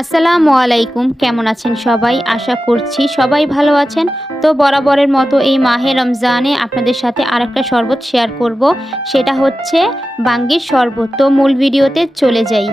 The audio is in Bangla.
আসসালামু আলাইকুম, কেমন আছেন সবাই? আশা করছি সবাই ভালো আছেন। তো বরাবরের মতো এই মাহে রমজানে আপনাদের সাথে আরেকটা শরবত শেয়ার করব, সেটা হচ্ছে বাঙ্গির শরবত। তো মূল ভিডিওতে চলে যাই।